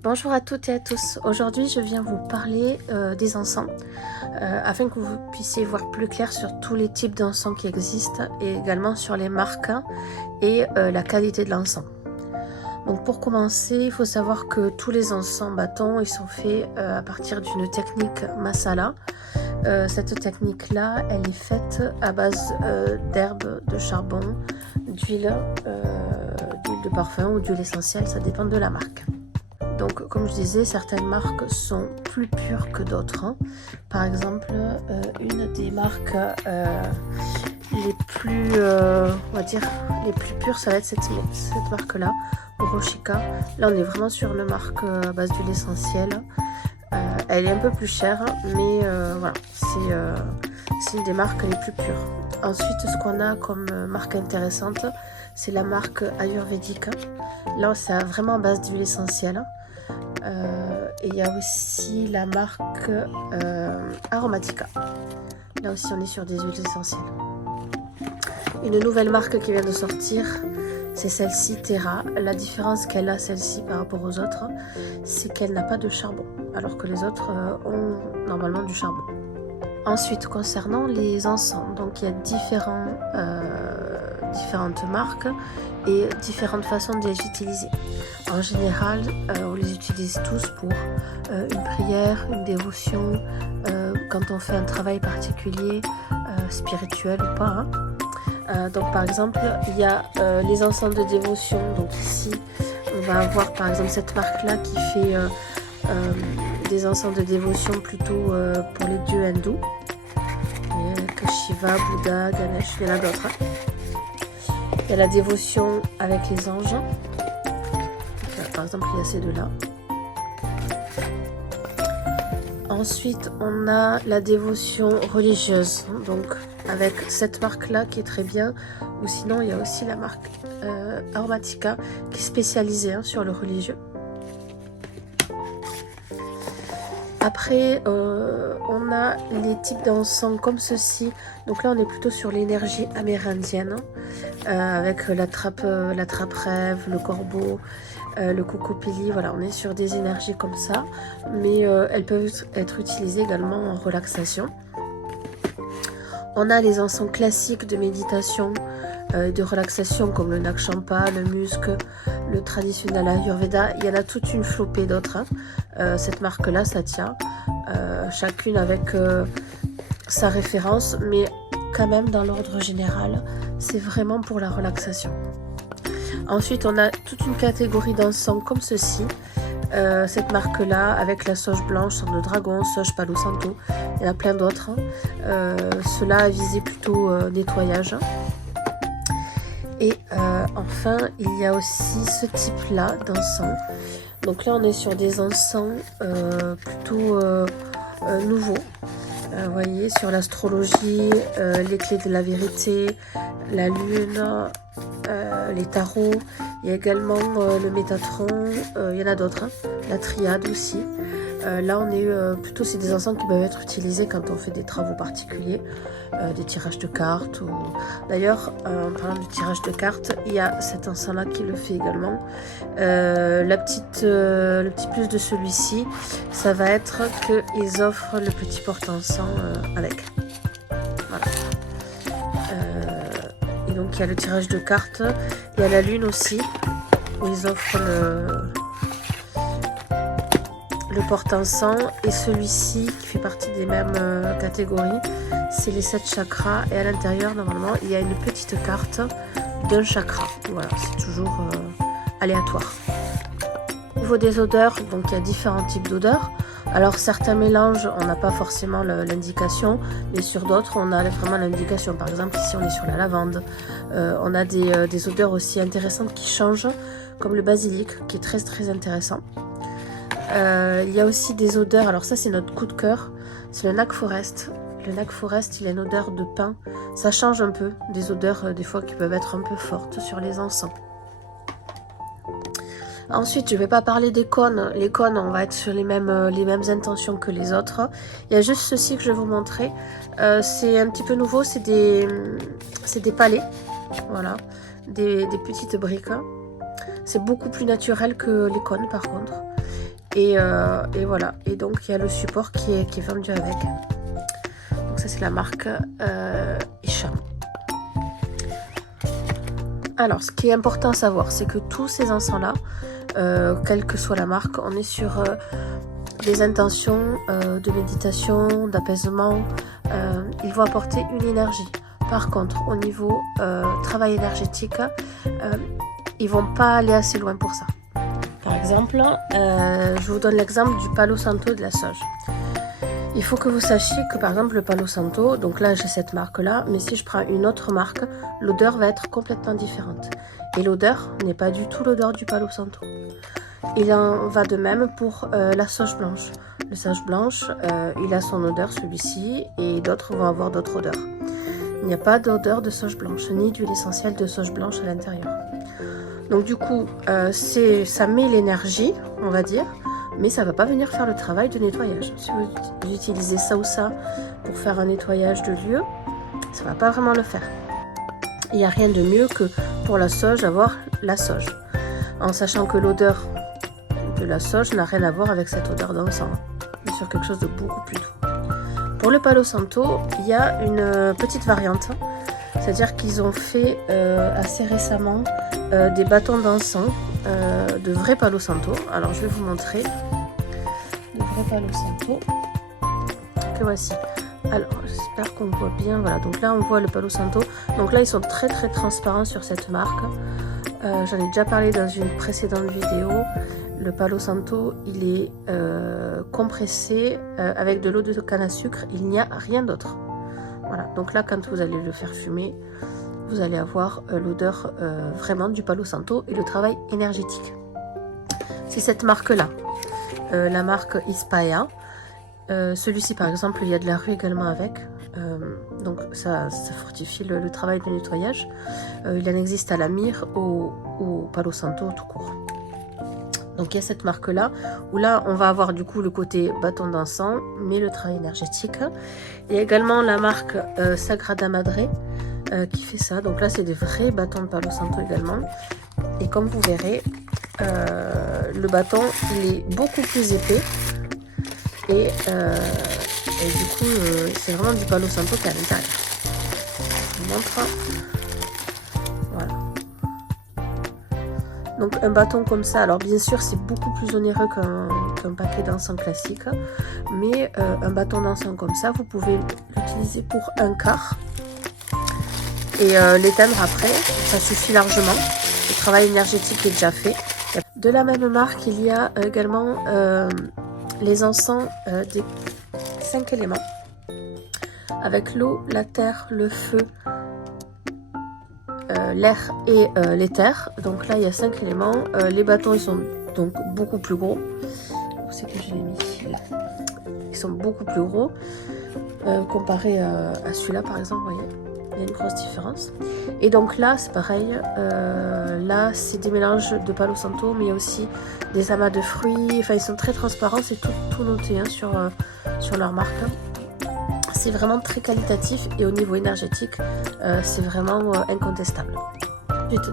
Bonjour à toutes et à tous. Aujourd'hui, je viens vous parler des encens afin que vous puissiez voir plus clair sur tous les types d'encens qui existent et également sur les marques et la qualité de l'encens. Donc pour commencer, il faut savoir que tous les encens bâtons, ils sont faits à partir d'une technique masala. Cette technique-là, elle est faite à base d'herbes, de charbon, d'huile de parfum ou d'huile essentielle, ça dépend de la marque. Donc, comme je disais, certaines marques sont plus pures que d'autres. Par exemple, une des marques les plus, on va dire, les plus pures, ça va être cette marque-là, Orochica. Là, on est vraiment sur une marque à base d'huile essentielle. Elle est un peu plus chère, mais voilà, c'est une des marques les plus pures. Ensuite, ce qu'on a comme marque intéressante, c'est la marque Ayurvédique. Là, c'est vraiment à base d'huile essentielle. Et il y a aussi la marque Aromatica. Là aussi, on est sur des huiles essentielles. Une nouvelle marque qui vient de sortir, c'est celle-ci, Terra. La différence qu'elle a, celle-ci, par rapport aux autres, c'est qu'elle n'a pas de charbon, alors que les autres ont normalement du charbon. Ensuite, concernant les encens, donc il y a différentes marques et différentes façons de les utiliser. En général, on les utilise tous pour une prière, une dévotion, quand on fait un travail particulier, spirituel ou pas. Donc par exemple, il y a les encens de dévotion. Donc ici, on va avoir par exemple cette marque-là qui fait des encens de dévotion plutôt pour les dieux hindous. Shiva, Bouddha, Ganesh, il y en a d'autres. Il y a la dévotion avec les anges. Par exemple, il y a ces deux-là. Ensuite, on a la dévotion religieuse, donc avec cette marque-là qui est très bien. Ou sinon, il y a aussi la marque Aromatica qui est spécialisée sur le religieux. Après, on a les types d'encens comme ceci. Donc là, on est plutôt sur l'énergie amérindienne, avec la trappe-rêve, le corbeau, le cocopili. Voilà, on est sur des énergies comme ça. Mais elles peuvent être utilisées également en relaxation. On a les encens classiques de méditation et de relaxation comme le Nakshampa, le musc, le traditionnel Ayurveda. Il y en a toute une flopée d'autres. Cette marque-là, Satya, chacune avec sa référence, mais quand même dans l'ordre général, c'est vraiment pour la relaxation. Ensuite, on a toute une catégorie d'encens comme ceci. Cette marque-là, avec la sauge blanche, sang de dragon, sauge palo santo, il y en a plein d'autres. Cela a visé plutôt nettoyage. Et enfin, il y a aussi ce type-là d'encens. Donc là, on est sur des encens plutôt nouveaux. Vous voyez, sur l'astrologie, les clés de la vérité, la lune, les tarots. Il y a également le Métatron, il y en a d'autres, la triade aussi. Là, on est plutôt, c'est des encens qui peuvent être utilisés quand on fait des travaux particuliers, des tirages de cartes. D'ailleurs, en parlant de tirage de cartes, il y a cet encens-là qui le fait également. Le petit plus de celui-ci, ça va être qu'ils offrent le petit porte-encens avec. Voilà. Et donc, il y a le tirage de cartes. Il y a la lune aussi, où ils offrent le porte-encens, et celui-ci qui fait partie des mêmes catégories, c'est les 7 chakras, et à l'intérieur normalement il y a une petite carte d'un chakra. Voilà, c'est toujours aléatoire. Au niveau des odeurs, donc il y a différents types d'odeurs. Alors certains mélanges, on n'a pas forcément l'indication, mais sur d'autres on a vraiment l'indication. Par exemple ici on est sur la lavande. On a des odeurs aussi intéressantes qui changent, comme le basilic qui est très très intéressant. Il y a aussi des odeurs, alors ça c'est notre coup de cœur, c'est le Nag Forest. Le Nag Forest, il a une odeur de pin. Ça change un peu des odeurs des fois qui peuvent être un peu fortes sur les encens. Ensuite, je ne vais pas parler des cônes. Les cônes, on va être sur les mêmes intentions que les autres. Il y a juste ceci que je vais vous montrer. C'est un petit peu nouveau, c'est des palets. Voilà, des petites briques. C'est beaucoup plus naturel que les cônes par contre. Et voilà, et donc il y a le support qui est vendu avec. Donc ça c'est la marque Hicham. Alors ce qui est important à savoir, c'est que tous ces encens là, quelle que soit la marque, on est sur des intentions de méditation, d'apaisement. Ils vont apporter une énergie. Par contre, au niveau travail énergétique, ils vont pas aller assez loin pour ça. Par exemple, je vous donne l'exemple du Palo Santo et de la sauge. Il faut que vous sachiez que par exemple le Palo Santo, donc là j'ai cette marque là, mais si je prends une autre marque, l'odeur va être complètement différente. Et l'odeur n'est pas du tout l'odeur du Palo Santo. Il en va de même pour la sauge blanche. Le sauge blanche, il a son odeur celui-ci, et d'autres vont avoir d'autres odeurs. Il n'y a pas d'odeur de sauge blanche, ni d'huile essentielle de sauge blanche à l'intérieur. Donc du coup, ça met l'énergie, on va dire, mais ça ne va pas venir faire le travail de nettoyage. Si vous utilisez ça ou ça pour faire un nettoyage de lieu, ça ne va pas vraiment le faire. Il n'y a rien de mieux que pour la sauge avoir la sauge, en sachant que l'odeur de la sauge n'a rien à voir avec cette odeur d'encens, mais sur quelque chose de beaucoup plus doux. Pour le Palo Santo, il y a une petite variante, c'est-à-dire qu'ils ont fait assez récemment des bâtons d'encens de vrai Palo Santo. Alors je vais vous montrer de vrai Palo Santo que voici. Alors j'espère qu'on voit bien. Voilà, donc là on voit le Palo Santo. Donc là ils sont très très transparents sur cette marque. J'en ai déjà parlé dans une précédente vidéo. Le Palo Santo, il est compressé avec de l'eau de canne à sucre. Il n'y a rien d'autre. Voilà, donc là quand vous allez le faire fumer, vous allez avoir l'odeur vraiment du Palo Santo et le travail énergétique. C'est cette marque-là, la marque Ispaya. Celui-ci par exemple, il y a de la rue également avec. Donc ça fortifie le travail de nettoyage. Il en existe à la myrrhe au Palo Santo tout court. Donc il y a cette marque là, où là on va avoir du coup le côté bâton d'encens, mais le travail énergétique. Il y a également la marque Sagrada Madre qui fait ça. Donc là c'est des vrais bâtons de Palo Santo également. Et comme vous verrez, le bâton il est beaucoup plus épais. Et du coup c'est vraiment du Palo Santo qui est à l'intérieur. Je vous montre. Voilà. Donc un bâton comme ça, alors bien sûr c'est beaucoup plus onéreux qu'un paquet d'encens classique, mais un bâton d'encens comme ça, vous pouvez l'utiliser pour un quart et l'éteindre après, ça suffit largement. Le travail énergétique est déjà fait. De la même marque, il y a également les encens des 5 éléments, avec l'eau, la terre, le feu, l'air et l'éther. Donc là il y a 5 éléments. Les bâtons ils sont donc beaucoup plus gros. Où c'est que je l'ai mis là. Ils sont beaucoup plus gros comparé à celui-là par exemple, vous voyez. Il y a une grosse différence. Et donc là c'est pareil, là c'est des mélanges de Palo Santo, mais il y a aussi des amas de fruits. Enfin ils sont très transparents, c'est tout noté hein, sur leur marque. C'est vraiment très qualitatif et au niveau énergétique, c'est vraiment incontestable.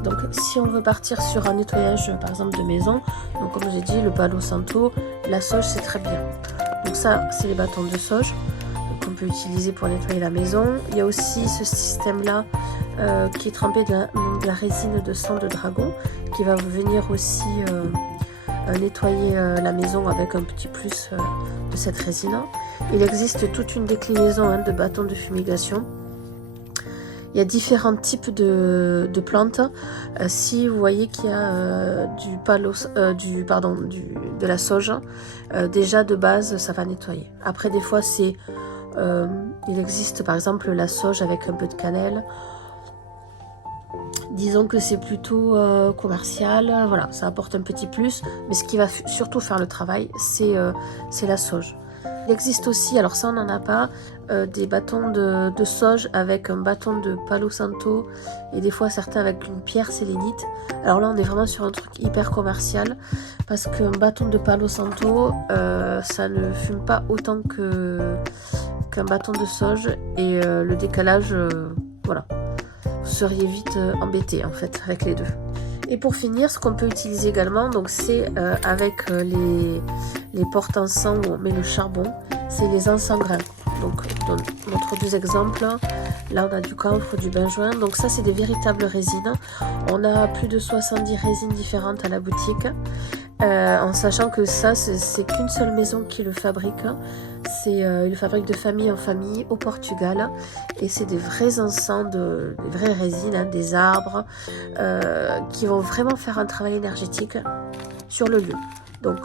Donc si on veut partir sur un nettoyage par exemple de maison, donc comme j'ai dit, le Palo Santo, la sauge c'est très bien. Donc ça c'est les bâtons de sauge qu'on peut utiliser pour nettoyer la maison. Il y a aussi ce système là qui est trempé de la résine de sang de dragon qui va venir aussi nettoyer la maison avec un petit plus de cette résine. Il existe toute une déclinaison hein, de bâtons de fumigation. Il y a différents types de plantes. Si vous voyez qu'il y a de la sauge, déjà de base ça va nettoyer. Après des fois il existe par exemple la sauge avec un peu de cannelle. Disons que c'est plutôt commercial, voilà, ça apporte un petit plus, mais ce qui va surtout faire le travail, c'est la sauge. Il existe aussi, alors ça on n'en a pas, des bâtons de sauge avec un bâton de Palo Santo et des fois certains avec une pierre sélénite. Alors là on est vraiment sur un truc hyper commercial parce qu'un bâton de Palo Santo, ça ne fume pas autant qu'un bâton de sauge et le décalage, voilà. Vous seriez vite embêté en fait avec les deux. Et pour finir, ce qu'on peut utiliser également, donc c'est avec les porte-encens où on met le charbon, c'est les encens grains. Donc dans notre deux exemples, là on a du camphre, du benjoin, donc ça c'est des véritables résines. On a plus de 70 résines différentes à la boutique, en sachant que ça c'est qu'une seule maison qui le fabrique. Ils le fabriquent de famille en famille au Portugal, et c'est des vrais encens, des vraies résines, hein, des arbres qui vont vraiment faire un travail énergétique sur le lieu. Donc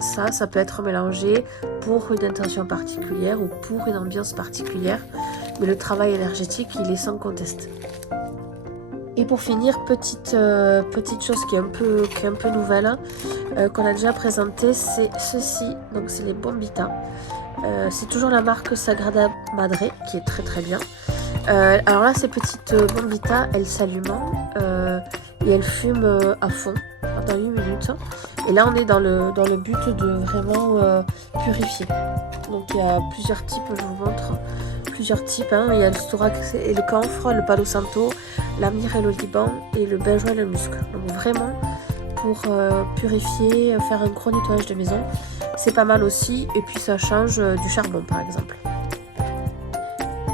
ça peut être mélangé pour une intention particulière ou pour une ambiance particulière, mais le travail énergétique il est sans conteste. Et pour finir, petite chose qui est un peu nouvelle, qu'on a déjà présenté, c'est ceci. Donc c'est les Bombita. C'est toujours la marque Sagrada Madre qui est très très bien. Alors là, ces petites Bombita, elles s'allument et elles fument à fond pendant 8 minutes. Et là, on est dans le but de vraiment purifier. Donc il y a plusieurs types, je vous montre. Plusieurs types, hein. Il y a le storax et le camphre, le palo santo, la myrrhe et le liban, et le benjoin et le musc. Donc vraiment pour purifier, faire un gros nettoyage de maison, c'est pas mal aussi. Et puis ça change du charbon par exemple.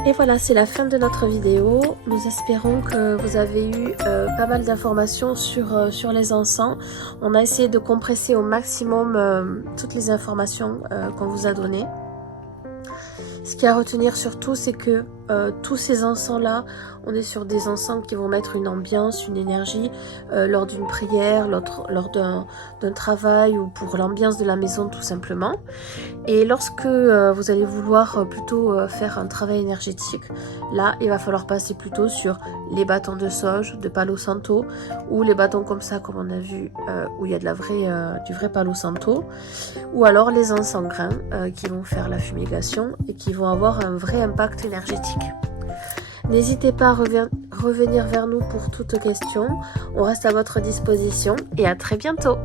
Et voilà, c'est la fin de notre vidéo. Nous espérons que vous avez eu pas mal d'informations sur les encens. On a essayé de compresser au maximum toutes les informations qu'on vous a données. Ce qu'il y a à retenir surtout, c'est que tous ces encens-là, on est sur des encens qui vont mettre une ambiance, une énergie lors d'une prière, lors d'un travail ou pour l'ambiance de la maison tout simplement. Et lorsque vous allez vouloir plutôt faire un travail énergétique, là, il va falloir passer plutôt sur les bâtons de sauge, de palo santo, ou les bâtons comme ça, comme on a vu, où il y a du vrai palo santo, ou alors les encens grains qui vont faire la fumigation et qui vont avoir un vrai impact énergétique. N'hésitez pas à revenir vers nous pour toute question. On reste à votre disposition et à très bientôt.